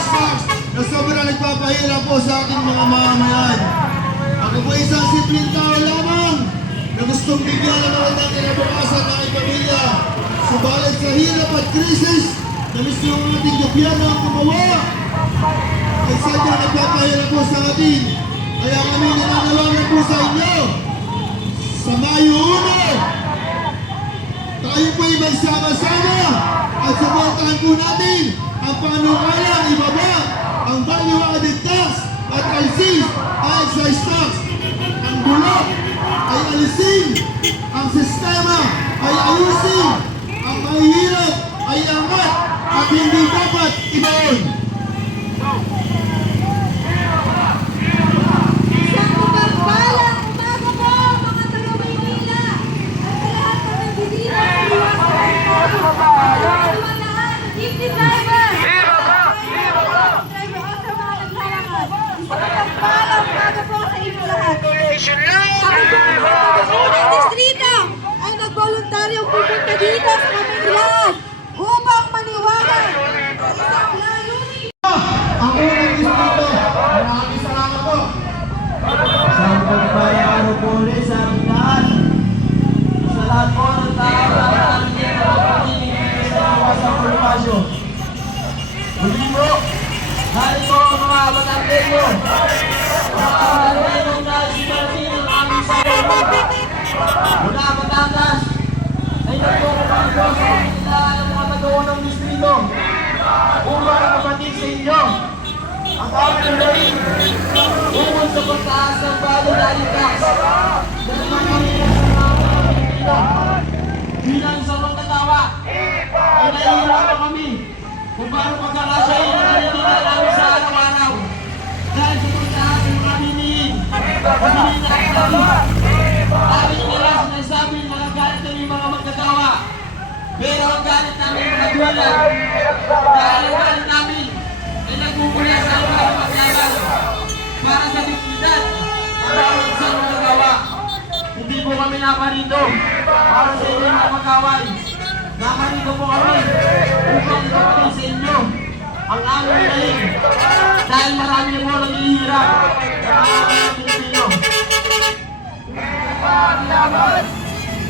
stocks na sobrang nagpapahirap po sa ating mga mamamayan. Ako po isang simpleng tao lamang na gustong bigyan ng magandang kinabukasan ng aking pamilya. Subalit sa hirap at krisis na mismo ang ating gobyerno ang gumawa ay sadyang nagpapahirap po sa atin. Kaya kami ninanawagan po sa inyo sa Mayo 1, tayo po'y magsama-sama at suportahan po natin ang panukalang ibaba ang value-added tax at ICs, excise tax. Ang bulok ay alisin, ang sistema ay ayusin, ang mahihirap ay angat at hindi dapat ibaon. Distrito ay nagboluntaryong pupunta dito sa Manila upang maniwala sa isang layunin. Ang unang distrito, maraming salamat po. Isang pagpapayaro po ulit sa ating lahat. Sa lahat po ng tao na ating pagpapapagiging sa kawasang kolokasyo. Muli po, dahil po ang mga batanggenyo, mga alwenong na sipasin ang aming sarili. Mula Batangas, ay nagpapapag po sa pagkilaan ng mga magawa ng distrito upang kapatid sa inyo ang aming rin ukol sa pagtaas ng value-added tax na napapalitan sa mga Pilipino. Bilang sa mga katawa, ay nahihirapan kami kung paano pagkakasyahin ang nalilita namin sa araw-araw dahil sa pagtaas ng mga hinihin. Hinihin na kami. Amin nila sinasabi na nagalit kami mga magkatawa. Pero ang galit namin mga duwala dahil ang galit namin ay nagmumula sa mga paglaban para sa dignidad at bawat sa mga gawa. Hindi po kami naparito para sa inyo mga magkaway. Naparito po kami upang ipapagay sa inyo ang aming galing dahil marami na po naghihirap sa mga Pilipino.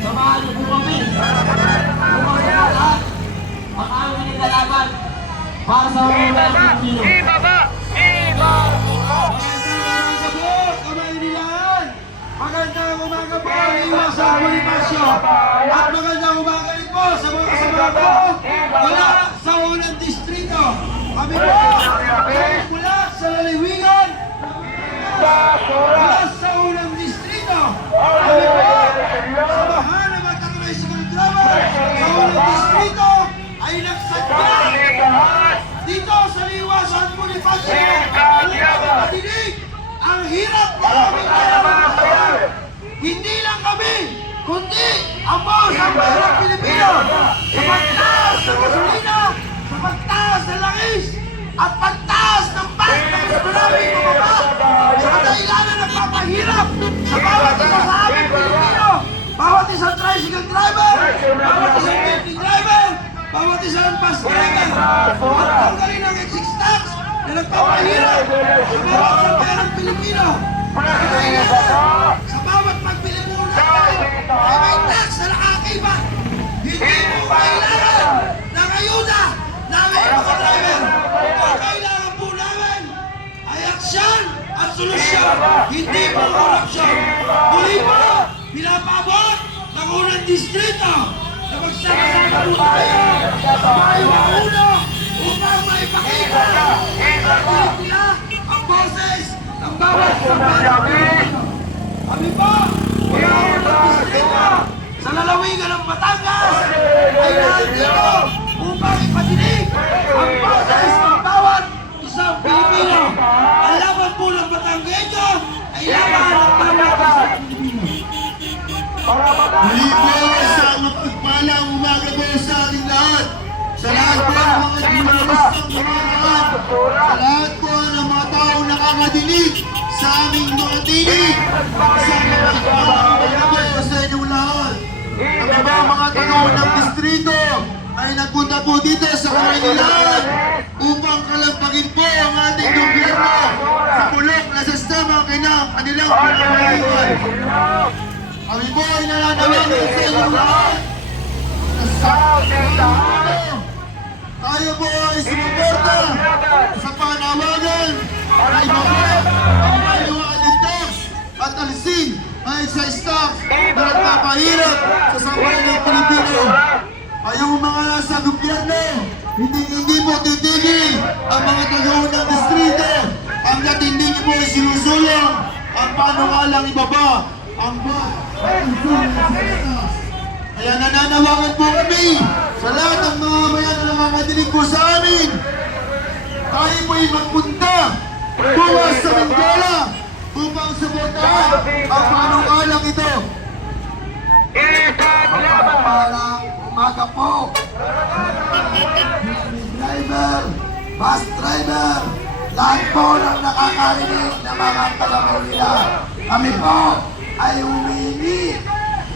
Samahan niyo po kami upang sa lahat ang aming nagkalaban para sa mga Pilipino. Magandang umaga po, iwas sa Bonifacio. At magandang umaga rin po sa mga kasama ko wala sa unang distrito. Kami po mula sa laliwigan wala sa unang distrito. Kami po samahan ng magka-tricycle driver sa unang distrito ay nagsadya dito sa liwasan Bonifacio upang madinig ang hirap ng aming kalaban. Hindi lang kami, kundi ang buong sambayang Pilipino sa pagtaas ng gasolina, sa pagtaas ng langis, at pagtaas ng bus na gusto namin bumaba sa kadahilanan ng papahirap sa bawat isa sa aming Pilipino, bawat isang tricycle driver, bawat isang building driver, bawat isang bus driver, at tanggalin ang exit tax na nagpapahirap sa bawat sambayang Pilipino. Kailangan sa bawat pagbili mo natin ay may tax na nakakibat. Hindi mo kailangan ng ayuda namin mga driver. Ang kailangan po namin ay aksyon at solusyon, hindi po korupsyon. Muli po, pinapabot ng unang distrito na magsasama po tayo sa Mayo 1 upang maipakita sa Pilipina ang boses ng bawat sambayan. Kami po, mula unang distrito sa lalawigan ng Batangas ay nandito upang ipatinig ang boses ng bawat isang Pilipino. Ang laban po ng Batanggenyo ay laban ng bawat isang Pilipino. Muli po sa magpagpalang umaga po sa ating lahat. Sa lahat po ng mga ginagustang umagaan. Sa lahat po ng mga tao nakakadinig sa aming mga tinig. Sa mga ipapakita po sa inyong lahat. Kami ba mga taga ng distrito ay nagpunta po dito sa Kamaynilaan upang kalampagin po ang ating gobyerno sa bulok na sistema kanilang pinamahayuan. Kami po ay nananawagan sa inyong lahat tayo po ay sumuporta sa panawagan na ibaba ang mayroong ligtas at alisin ay sa staff na nagpapahirap sa sambayan ng Pilipino. Kayong mga nasa gobyerno, hindi po titigil ang mga tagaunang distrito hanggat hindi niyo po isinusulong ang panukalang ibaba ang alisin sa staff. Kaya nananawagan po kami sa lahat ng mga bayan na nakakadinig po sa amin. Tayo po'y magpunta bukas sa Mindala upang suportahan ang panukalang ito. Magpapalang umaga po. Driver, bus driver, lahat po ng nakakarinig na mga taga-Maynila. Kami po ay humingi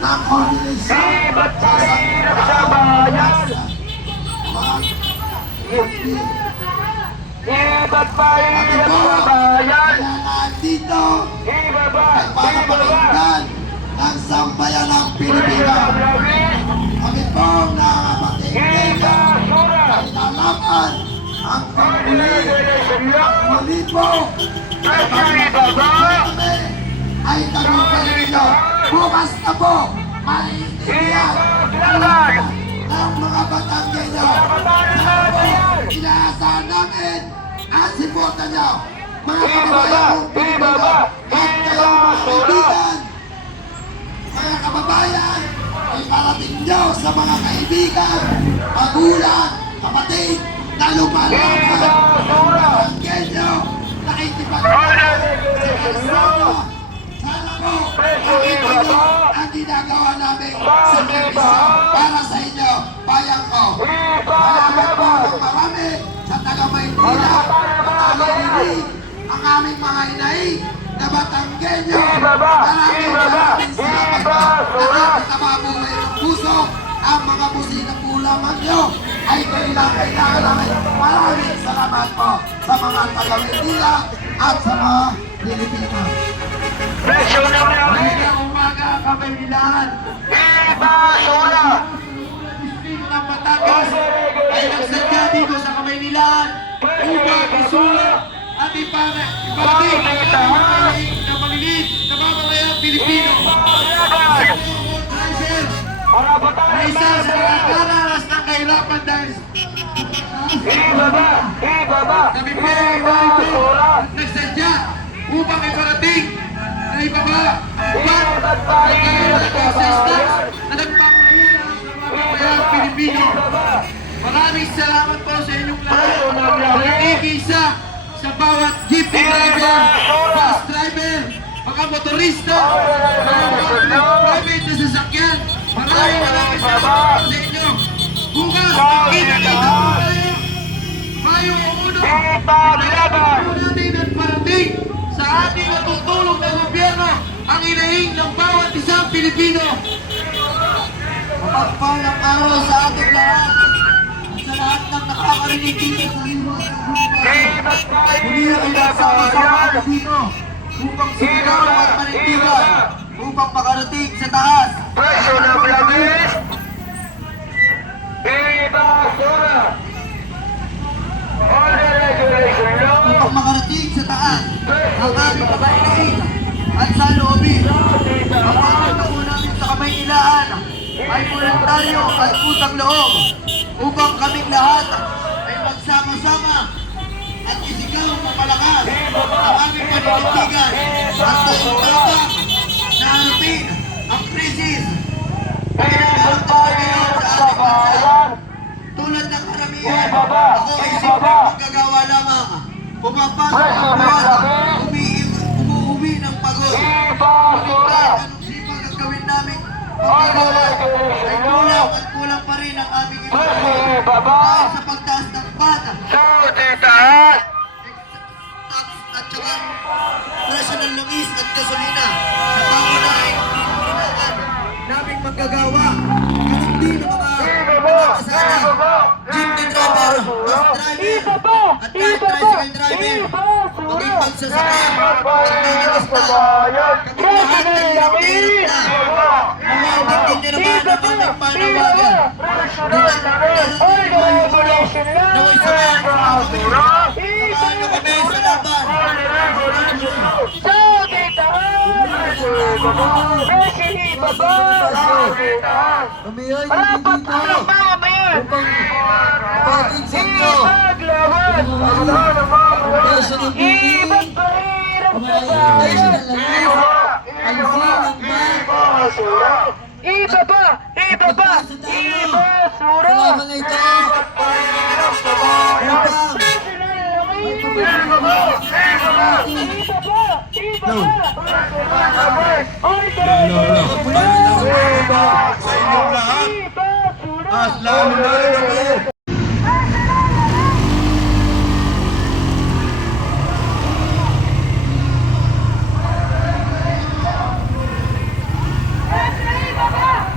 ng koordinasyon sa bayan. Kami po kaya nandito ay para pakinggan ng sambayan ng Pilipinas. Kami po nakapakinggan ay lalaman ang pangmuli. Muli po kami ay tagumpay ninyo. Bukas na po, maiintindihan ng mga Batanggenyo. Inaasahan namin ang siporta nyo. Mga kababayan kong Pilipino at kayong mga kaibigan. Mga kababayan, ay parating nyo sa mga kaibigan, magulang, kapatid, na lumalaban ng Batanggenyo. Nakikipagpapalala sa kalsada. Sana po, makita nyo ang ginagawa namin sa Merisa para sa inyo, bayan ko. Salamat po ng marami sa taga-Maynila na narinig ang aming mga inahin na Batanggenyo. Maraming salamat po. Nakakataba po kayo ng puso. Ang mga busina po lamang nyo ay kailangan namin. Maraming salamat po sa mga taga-Maynila at sa mga Pilipino. Magandang umaga, Kamaynilaan. Basura! Distrito ng Batangas ay nagsadya dito sa Kamaynilaan upang isulong at iparating na maliliit na mamamayang Pilipino. Na isa sa nakakaranas ng kahirapan dahil kami po ay narito at nagsadya upang iparating na ibaba na nagpapahirap sa mga Pilipino. Maraming salamat po sa inyong lahat. Nag-iisa sa bawat jeepney driver, bus driver, mga motorista, mga private na sasakyan. Maraming salamat po sa inyo. Bukas, magkita-kita po tayo. Mayo o uno, pinagpapalala natin at parating sa ating matutulong na gobyerno ang inahing ng bawat isang Pilipino. Mapagpalang araw sa ating lahat at sa lahat ng nakakarinig dito sa liwas ng grupo. Muli na pinagsama-sama dito upang sigaw at panindigan upang makarating sa taas. Presyo ng labis, ibasura. All the regulation law. Upang makarating sa taas ang aming kabainain at sa loobin. Ang mga po namin sa Kamaynilaan ay voluntaryo at pusang loob upang kaming lahat ay magsama-sama at isigaw ng malakas ang aming paninindigan at tayo-tapang na harapin ang krisis na kinakaroon ngayon sa ating bansa. Tulad ng karamihan, ako ay simpleng magagawa lamang. Pumapasok ang buwan, umuuwi ng pagod. Ngunit anong sipag ang gawin namin magagawa ay kulang at kulang pa rin ang aming inuwi. Dahil sa pagtaas ng bata, at saka presyo ng langis at gasolina sa pangunahing kailangan naming magagawa. Ganun din ang mga kasana driver, at kahit tricycle driver, maging magsasaka, Kabayan! kami lahat ay mahirap na. Namamantin nyo naman ang aming panawagan. Naway samahan nyo kami. Samahan nyo kami sa laban. Kami ay hindi dito upang ipatid sa inyo presyo ng bibi, pamalayas ng langis, alisin ng ban, Ibaba! Ibaba! sa lamang ito upang may Sa inyong lahat, lalo na rin ako. Ibaba!